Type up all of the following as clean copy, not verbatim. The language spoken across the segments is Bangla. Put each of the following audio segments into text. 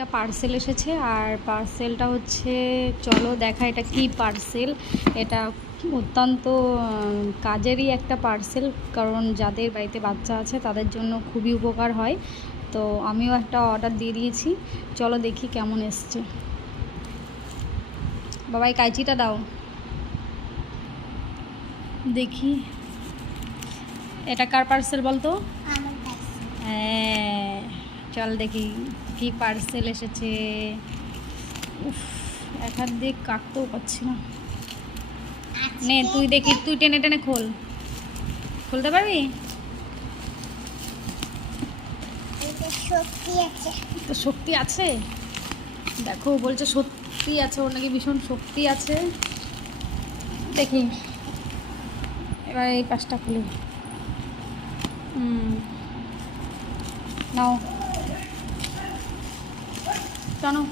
একটা পার্সেল এসেছে, আর পার্সেলটা হচ্ছে, চলো দেখা এটা কি পার্সেল। এটা অত্যন্ত কাজেরই একটা পার্সেল, কারণ যাদের বাড়িতে বাচ্চা আছে তাদের জন্য খুবই উপকার হয়। তো আমিও একটা অর্ডার দিয়ে দিয়েছি, চলো দেখি কেমন এসছে। বাবাই কাঁচিটা দাও দেখি, এটা কার পার্সেল বলতো? হ্যাঁ, চল দেখি কি পার্সেল এসেছে। উফ, এক হাত দিয়ে কাটতেও পারছি না। নে তুই দেখি, তুই টেনে টেনে খোল, খুলতে পারবি? তো শক্তি আছে, দেখো বলছে শক্তি আছে, ওর নাকি ভীষণ শক্তি আছে। দেখি এবার এই পাশটা খুলি। নাও টানো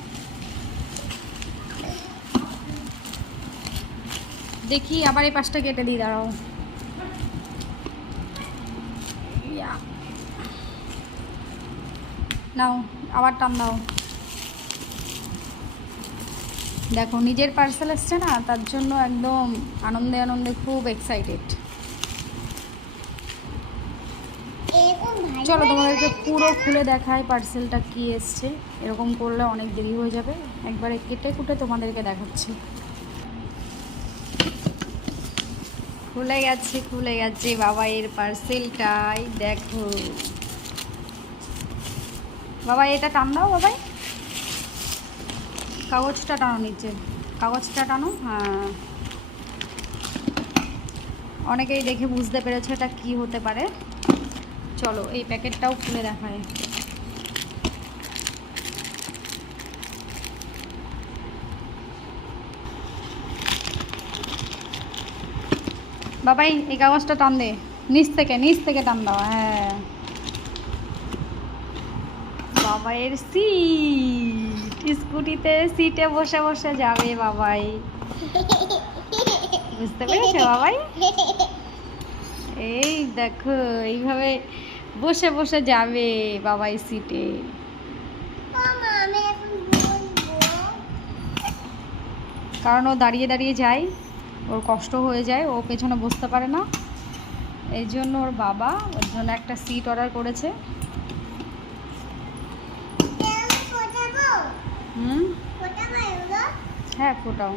দেখি, আবার এই পাশটা কেটে দিই, দাঁড়াও। নাও আবার টান দাও। দেখো নিজের পার্সেল এসছে না, তার জন্য একদম আনন্দে আনন্দে খুব এক্সাইটেড। চলো তোমাদেরকে পুরো খুলে দেখাই পার্সেলটা কি এসছে। এরকম করলে অনেক দেরি হয়ে যাবে, একবারে কেটে কুটে তোমাদেরকে দেখাচ্ছি। খুলে গেছে বাবা এর পার্সেলটাই, দেখো বাবা এটা টান দাও। বাবাই কাগজটা টানো, নিচে কাগজটা টানো। হ্যাঁ, অনেকেই দেখে বুঝতে পেরেছে এটা কি হতে পারে। চলো এই প্যাকেটটাও খুলে দেখায়। বাবাই এই কাগজটা টান দে, নিচ থেকে টান দাও। হ্যাঁ, বাবাইয়ের সিট, স্কুটিতে সিটে বসে বসে যাবে বাবাই, বুঝতে পেরেছো বাবাই? এই দেখো এইভাবে বসে বসে যাবে বাবাই সিটে। কারণ ও দাঁড়িয়ে দাঁড়িয়ে যায়, ওর কষ্ট হয়ে যায়, ও পেছনে বসতে পারে না, এই জন্য ওর বাবা ওর জন্য একটা সিট অর্ডার করেছে। হ্যাঁ ফোটাও।